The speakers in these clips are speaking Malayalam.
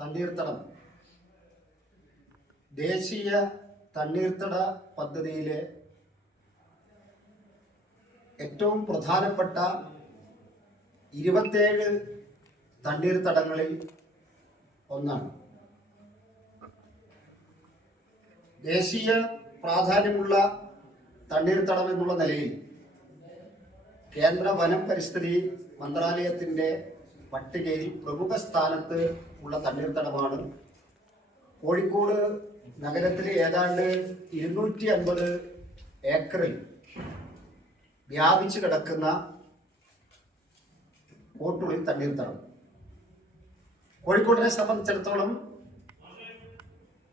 തണ്ണീർത്തടം ദേശീയ തണ്ണീർത്തട പദ്ധതിയിലെ ഏറ്റവും പ്രധാനപ്പെട്ട 27 തണ്ണീർത്തടങ്ങളിൽ ഒന്നാണ്. ദേശീയ പ്രാധാന്യമുള്ള തണ്ണീർത്തടം എന്നുള്ള നിലയിൽ കേന്ദ്ര വനം പരിസ്ഥിതി മന്ത്രാലയത്തിൻ്റെ പട്ടികയിൽ പ്രമുഖ സ്ഥാനത്ത് ഉള്ള തണ്ണീർത്തടമാണ് കോഴിക്കോട് നഗരത്തിലെ ഏതാണ്ട് 250 ഏക്കറിൽ വ്യാപിച്ചു കിടക്കുന്ന കോട്ടുളി തണ്ണീർത്തടം. കോഴിക്കോടിനെ സംബന്ധിച്ചിടത്തോളം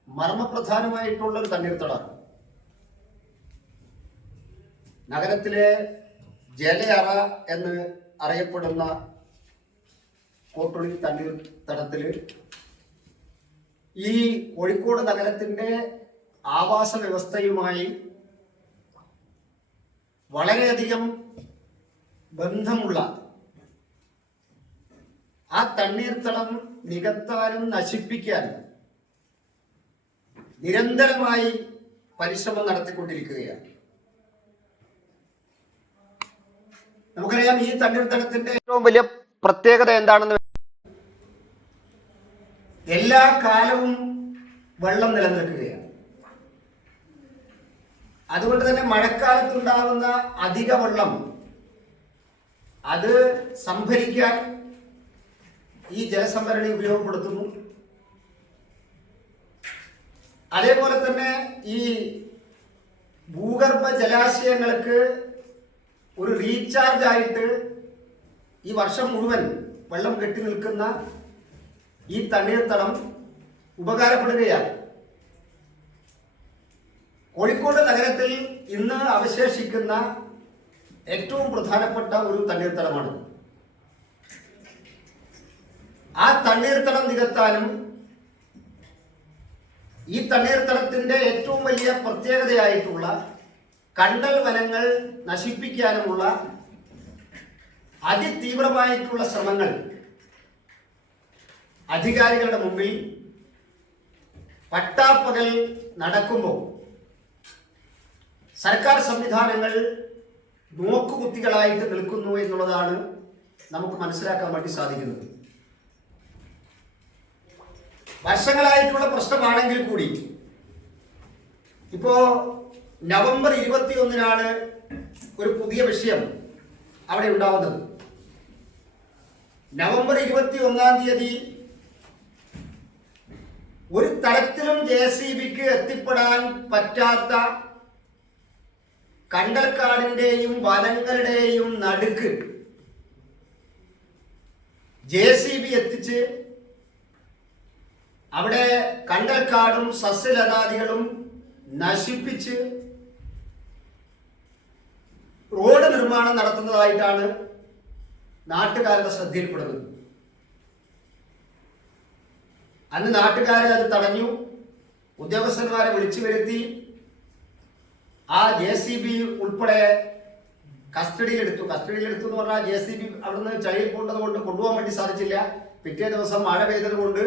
മർമ്മപ്രധാനമായിട്ടുള്ളൊരു തണ്ണീർത്തടമാണ്. നഗരത്തിലെ ജലയറ എന്ന് അറിയപ്പെടുന്ന കോട്ടുളി തണ്ണീർത്തടത്തിൽ ഈ കോഴിക്കോട് നഗരത്തിൻ്റെ ആവാസ വ്യവസ്ഥയുമായി വളരെയധികം ബന്ധമുള്ള ആ തണ്ണീർത്തടം നികത്താനും നശിപ്പിക്കാനും നിരന്തരമായി പരിശ്രമം നടത്തിക്കൊണ്ടിരിക്കുകയാണ്. നമുക്കറിയാം, ഈ തണ്ണീർത്തടത്തിന്റെ ഏറ്റവും വലിയ പ്രത്യേകത എന്താണെന്ന് എല്ലാ കാലവും വെള്ളം നിലനിൽക്കുകയാണ്. അതുകൊണ്ട് തന്നെ മഴക്കാലത്തുണ്ടാകുന്ന അധിക വെള്ളം അത് സംഭരിക്കാൻ ഈ ജലസംഭരണി ഉപയോഗപ്പെടുത്തുന്നു. അതേപോലെ തന്നെ ഈ ഭൂഗർഭ ജലാശയങ്ങൾക്ക് ഒരു റീചാർജ് ആയിട്ട് ഈ വർഷം മുഴുവൻ വെള്ളം കെട്ടി നിൽക്കുന്ന ഈ തണ്ണീർത്തടം ഉപകാരപ്പെടുകയാണ്. കോഴിക്കോട് നഗരത്തിൽ ഇന്ന് അവശേഷിക്കുന്ന ഏറ്റവും പ്രധാനപ്പെട്ട ഒരു തണ്ണീർത്തടമാണ്. ആ തണ്ണീർത്തടം നികത്താനും ഈ തണ്ണീർത്തടത്തിന്റെ ഏറ്റവും വലിയ പ്രത്യേകതയായിട്ടുള്ള കണ്ടൽ വനങ്ങൾ നശിപ്പിക്കാനുമുള്ള അതിതീവ്രമായിട്ടുള്ള ശ്രമങ്ങൾ അധികാരികളുടെ മുമ്പിൽ പട്ടാപ്പകൽ നടക്കുമ്പോൾ സർക്കാർ സംവിധാനങ്ങൾ നോക്കുകുത്തികളായിട്ട് നിൽക്കുന്നു എന്നുള്ളതാണ് നമുക്ക് മനസ്സിലാക്കാൻ വേണ്ടി സാധിക്കുന്നത്. വർഷങ്ങളായിട്ടുള്ള പ്രശ്നമാണെങ്കിൽ കൂടി ഇപ്പോ നവംബർ 21-നാണ് ഒരു പുതിയ വിഷയം അവിടെ ഉണ്ടാവുന്നത്. നവംബർ 21-ാം തീയതി ഒരു തരത്തിലും JCBക്ക് എത്തിപ്പെടാൻ പറ്റാത്ത കണ്ടൽക്കാടിന്റെയും വനങ്ങളുടെയും നടുക്ക് JCB എത്തിച്ച് അവിടെ കണ്ടൽക്കാടും സസ്യലതാദികളും നശിപ്പിച്ച് റോഡ് നിർമ്മാണം നടത്തുന്നതായിട്ടാണ് നാട്ടുകാരുടെ ശ്രദ്ധയിൽപ്പെടുന്നത്. അന്ന് നാട്ടുകാരെ അത് തടഞ്ഞു. ഉദ്യോഗസ്ഥന്മാരെ വിളിച്ചു വരുത്തി ആ JCB ഉൾപ്പെടെ കസ്റ്റഡിയിലെടുത്തു എന്ന് പറഞ്ഞാൽ JCB അവിടുന്ന് ചളിയിൽ പോണ്ടത് കൊണ്ട് കൊണ്ടുപോകാൻ വേണ്ടി സാധിച്ചില്ല. പിറ്റേ ദിവസം മഴ പെയ്തത് കൊണ്ട്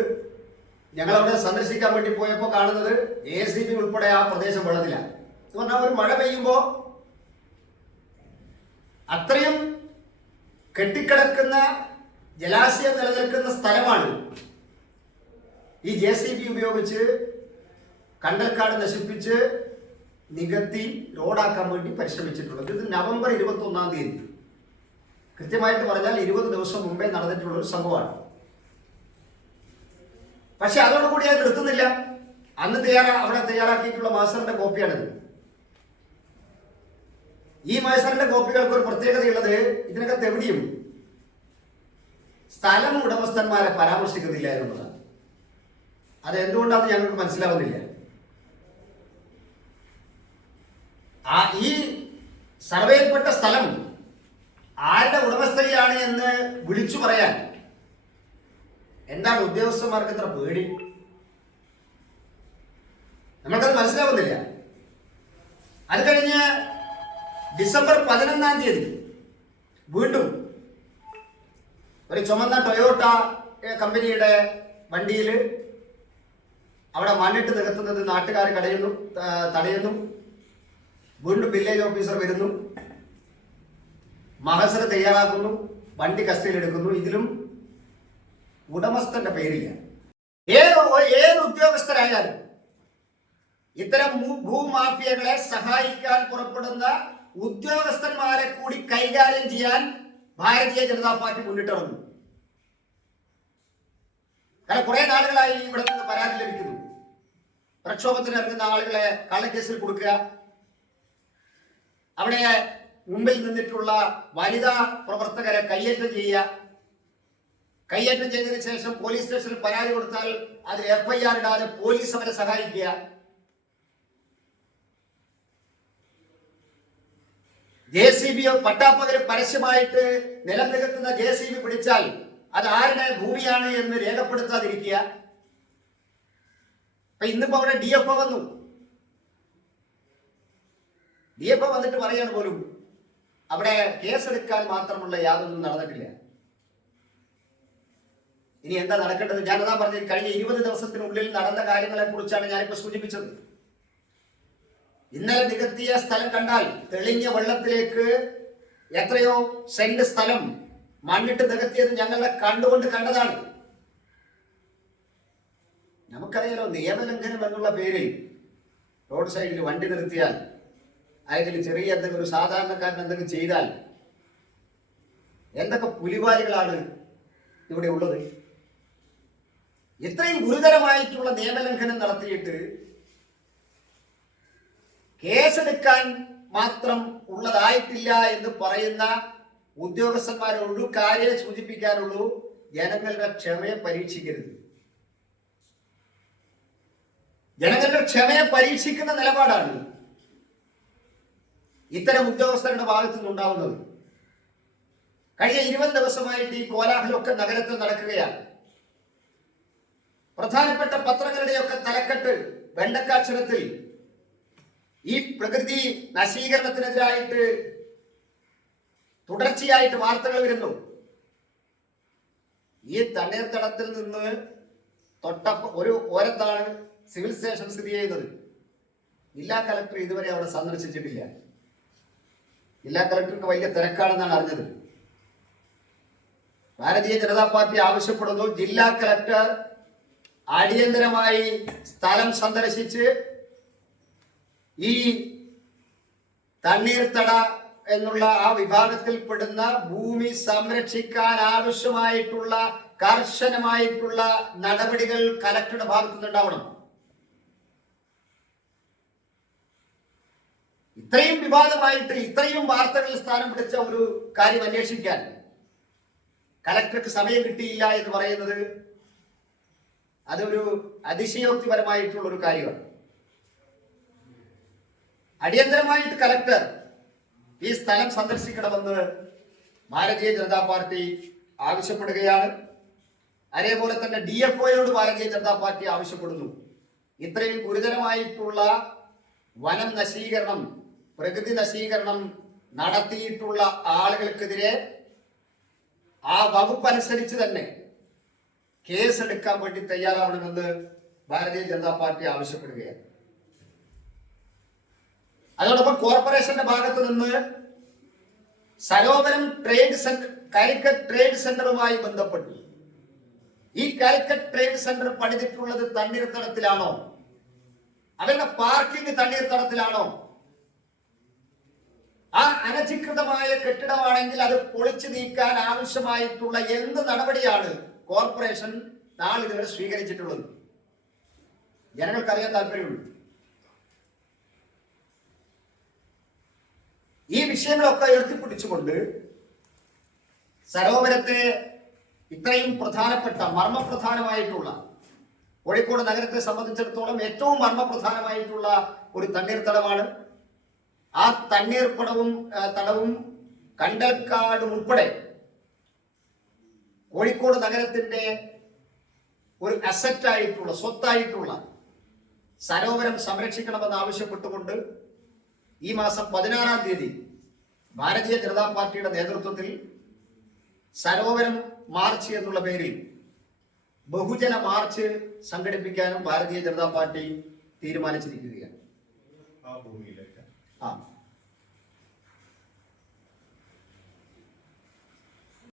ഞങ്ങളവിടെ സന്ദർശിക്കാൻ വേണ്ടി പോയപ്പോൾ കാണുന്നത് JCB ഉൾപ്പെടെ ആ പ്രദേശം വെള്ളത്തില്ല. എന്ന് പറഞ്ഞാൽ ഒരു മഴ പെയ്യുമ്പോൾ അത്രയും കെട്ടിക്കിടക്കുന്ന ജലാശയം നിലനിൽക്കുന്ന സ്ഥലമാണ് ഈ JCB ഉപയോഗിച്ച് കണ്ടൽക്കാട് നശിപ്പിച്ച് നികത്തി റോഡാക്കാൻ വേണ്ടി പരിശ്രമിച്ചിട്ടുള്ളത്. ഇത് നവംബർ 21-ാം തീയതി, കൃത്യമായിട്ട് പറഞ്ഞാൽ 20 ദിവസം മുമ്പേ നടന്നിട്ടുള്ള ഒരു സംഭവമാണ്. പക്ഷെ അതോടുകൂടി അത് നിർത്തുന്നില്ല. അന്ന് അവിടെ തയ്യാറാക്കിയിട്ടുള്ള മാസ്റ്ററിന്റെ കോപ്പിയാണിത്. ഈ മാസ്റ്ററിന്റെ കോപ്പികൾക്ക് ഒരു പ്രത്യേകതയുള്ളത്, ഇതിനകത്ത് എവിടെയും സ്ഥലം ഉടമസ്ഥന്മാരെ പരാമർശിക്കുന്നില്ല എന്നുള്ളതാണ്. അത് എന്തുകൊണ്ടാണെന്ന് ഞങ്ങൾക്ക് മനസ്സിലാവുന്നില്ല. ഈ സർവേയിൽപ്പെട്ട സ്ഥലം ആരുടെ ഉടമസ്ഥതയാണ് എന്ന് വിളിച്ചു പറയാൻ എന്താണ് ഉദ്യോഗസ്ഥന്മാർക്ക് ഇത്ര പേടി? നമ്മൾക്കത് മനസ്സിലാവുന്നില്ല. അത് കഴിഞ്ഞ് ഡിസംബർ 11-ാം തീയതി വീണ്ടും ഒരു ചുമന്ന ടൊയോട്ട കമ്പനിയുടെ വണ്ടിയിൽ അവിടെ മണ്ണിട്ട് നികത്തുന്നത് നാട്ടുകാർ തടയുന്നു. വീണ്ടും വില്ലേജ് ഓഫീസർ വരുന്നു, മഹസർ തയ്യാറാക്കുന്നു, വണ്ടി കസ്റ്റഡിയിലെടുക്കുന്നു. ഇതിലും ഉടമസ്ഥന്റെ പേരില്ല. ഏത് ഉദ്യോഗസ്ഥരായാലും ഇത്തരം ഭൂമാഫിയകളെ സഹായിക്കാൻ പുറപ്പെടുന്ന ഉദ്യോഗസ്ഥന്മാരെ കൂടി കൈകാര്യം ചെയ്യാൻ ഭാരതീയ ജനതാ പാർട്ടി മുന്നിട്ടിറങ്ങും. കാരണം കുറെ നാളുകളായി ഇവിടെ നിന്ന് പരാതി ലഭിക്കുന്നു. പ്രക്ഷോഭത്തിന് ഇറങ്ങുന്ന ആളുകളെ കള്ളക്കേസിൽ കൊടുക്കുക, അവിടെ മുമ്പിൽ നിന്നിട്ടുള്ള വനിതാ പ്രവർത്തകരെ കയ്യേറ്റം ചെയ്യുക, കയ്യേറ്റം ചെയ്തതിനു ശേഷം പോലീസ് സ്റ്റേഷനിൽ പരാതി കൊടുത്താൽ അതിൽ FIR ഇടാതെ പോലീസ് അവരെ സഹായിക്കുക. JCB പട്ടാപ്പകര് പരസ്യമായിട്ട് നിലം നികത്തുന്ന JCB പിടിച്ചാൽ അത് ആരുടെ ഭൂമിയാണ് എന്ന് രേഖപ്പെടുത്താതിരിക്കുക. ഇന്നിപ്പോ അവിടെ DFO വന്നു. DFO വന്നിട്ട് പറയാണ് പോലും അവിടെ കേസെടുക്കാൻ മാത്രമുള്ള യാതൊന്നും നടന്നിട്ടില്ല. ഇനി എന്താ നടക്കേണ്ടത്? ഞാനതാ പറഞ്ഞത്, കഴിഞ്ഞ 20 ദിവസത്തിനുള്ളിൽ നടന്ന കാര്യങ്ങളെ കുറിച്ചാണ് ഞാനിപ്പോ സൂചിപ്പിച്ചത്. ഇന്നലെ നികത്തിയ സ്ഥലം കണ്ടാൽ തെളിഞ്ഞ വെള്ളത്തിലേക്ക് എത്രയോ സെന്റ് സ്ഥലം മണ്ണിട്ട് നികത്തിയത് ഞങ്ങളുടെ കണ്ടുകൊണ്ട് കണ്ടതാണ്. നമുക്കറിയാലോ, നിയമലംഘനം എന്നുള്ള പേരിൽ റോഡ് സൈഡിൽ വണ്ടി നിർത്തിയാൽ, അതിൽ ചെറിയ എന്തെങ്കിലും ഒരു സാധാരണക്കാരൻ എന്തെങ്കിലും ചെയ്താൽ എന്തൊക്കെ പുലിവാലികളാണ് ഇവിടെ ഉള്ളത്. ഇത്രയും ഗുരുതരമായിട്ടുള്ള നിയമലംഘനം നടത്തിയിട്ട് കേസെടുക്കാൻ മാത്രം ഉള്ളതായിട്ടില്ല എന്ന് പറയുന്ന ഉദ്യോഗസ്ഥന്മാരെ ഒരു കാര്യം സൂചിപ്പിക്കാനുള്ളൂ: ജനങ്ങളുടെ ക്ഷമയെ പരീക്ഷിക്കരുത്. ജനങ്ങളുടെ ക്ഷമയെ പരീക്ഷിക്കുന്ന നിലപാടാണ് ഇത്തരം ഉദ്യോഗസ്ഥരുടെ ഭാഗത്തു നിന്നുണ്ടാവുന്നത്. കഴിഞ്ഞ 20 ദിവസമായിട്ട് ഈ കോലാഹലമൊക്കെ നഗരത്തിൽ നടക്കുകയാണ്. പ്രധാനപ്പെട്ട പത്രങ്ങളുടെയൊക്കെ തലക്കെട്ട് വെണ്ടക്കാക്ഷരത്തിൽ ഈ പ്രകൃതി നശീകരണത്തിനെതിരായിട്ട് തുടർച്ചയായിട്ട് വാർത്തകൾ വരുന്നു. ഈ തണ്ണീർത്തടത്തിൽ നിന്ന് ഒരു ഓരത്താണ് സിവിൽ സ്റ്റേഷൻ സ്ഥിതി ചെയ്യുന്നത്. ജില്ലാ കലക്ടർ ഇതുവരെ അവിടെ സന്ദർശിച്ചിട്ടില്ല. ജില്ലാ കലക്ടർക്ക് വലിയ തിരക്കാണെന്നാണ് അറിഞ്ഞത്. ഭാരതീയ ജനതാ പാർട്ടി ആവശ്യപ്പെടുന്നു, ജില്ലാ കലക്ടർ അടിയന്തരമായി സ്ഥലം സന്ദർശിച്ച് ഈ തണ്ണീർത്തട എന്നുള്ള ആ വിഭാഗത്തിൽപ്പെടുന്ന ഭൂമി സംരക്ഷിക്കാൻ ആവശ്യമായിട്ടുള്ള കർശനമായിട്ടുള്ള നടപടികൾ കലക്ടറുടെ ഭാഗത്തു നിന്നുണ്ടാവണം. ഇത്രയും വിവാദമായിട്ട് ഇത്രയും വാർത്തകളിൽ സ്ഥാനം പിടിച്ച ഒരു കാര്യം അന്വേഷിക്കാൻ കലക്ടർക്ക് സമയം കിട്ടിയില്ല എന്ന് പറയുന്നത് അതൊരു അതിശയോക്തിപരമായിട്ടുള്ള ഒരു കാര്യമാണ്. അടിയന്തരമായിട്ട് കലക്ടർ ഈ സ്ഥലം സന്ദർശിക്കണമെന്ന് ഭാരതീയ ജനതാ പാർട്ടി ആവശ്യപ്പെടുകയാണ്. അതേപോലെ തന്നെ DFOയോട് ഭാരതീയ ജനതാ പാർട്ടി ആവശ്യപ്പെടുന്നു. ഇത്രയും ഗുരുതരമായിട്ടുള്ള വനം നശീകരണം, പ്രകൃതി നശീകരണം നടത്തിയിട്ടുള്ള ആളുകൾക്കെതിരെ ആ വകുപ്പ് അനുസരിച്ച് തന്നെ കേസെടുക്കാൻ വേണ്ടി തയ്യാറാവണമെന്ന് ഭാരതീയ ജനതാ പാർട്ടി ആവശ്യപ്പെടുകയാണ്. അതോടൊപ്പം കോർപ്പറേഷന്റെ ഭാഗത്ത് നിന്ന് സരോവരം കാലിക്കറ്റ് ട്രേഡ് സെന്ററുമായി ബന്ധപ്പെട്ട് ഈ കാലിക്കറ്റ് ട്രേഡ് സെന്റർ പണിതിട്ടുള്ളത് തണ്ണീർത്തടത്തിലാണോ? അവരുടെ പാർക്കിംഗ് തണ്ണീർത്തടത്തിലാണോ? ആ അനധികൃതമായ കെട്ടിടമാണെങ്കിൽ അത് പൊളിച്ചു നീക്കാൻ ആവശ്യമായിട്ടുള്ള എന്ത് നടപടിയാണ് കോർപ്പറേഷൻ നാളിതുവരെ സ്വീകരിച്ചിട്ടുള്ളത്? ജനങ്ങൾക്കറിയാൻ താല്പര്യമുള്ളൂ. ഈ വിഷയങ്ങളൊക്കെ ഉയർത്തിപ്പിടിച്ചുകൊണ്ട് സരോവരത്തെ ഇത്രയും പ്രധാനപ്പെട്ട മർമ്മപ്രധാനമായിട്ടുള്ള, കോഴിക്കോട് നഗരത്തെ സംബന്ധിച്ചിടത്തോളം ഏറ്റവും മർമ്മപ്രധാനമായിട്ടുള്ള ഒരു തണ്ണീർത്തടമാണ്. ആ തടവും കണ്ടൽക്കാടും ഉൾപ്പെടെ കോഴിക്കോട് നഗരത്തിന്റെ ഒരു അസറ്റായിട്ടുള്ള, സ്വത്തായിട്ടുള്ള സരോവരം സംരക്ഷിക്കണമെന്ന് ആവശ്യപ്പെട്ടുകൊണ്ട് ഈ മാസം 16-ാം തീയതി ഭാരതീയ ജനതാ പാർട്ടിയുടെ നേതൃത്വത്തിൽ സരോവരം മാർച്ച് എന്നുള്ള പേരിൽ ബഹുജന മാർച്ച് സംഘടിപ്പിക്കാനും ഭാരതീയ ജനതാ പാർട്ടി തീരുമാനിച്ചിരിക്കുകയാണ്. ആ ഭൂമിയിലേക്ക് ആ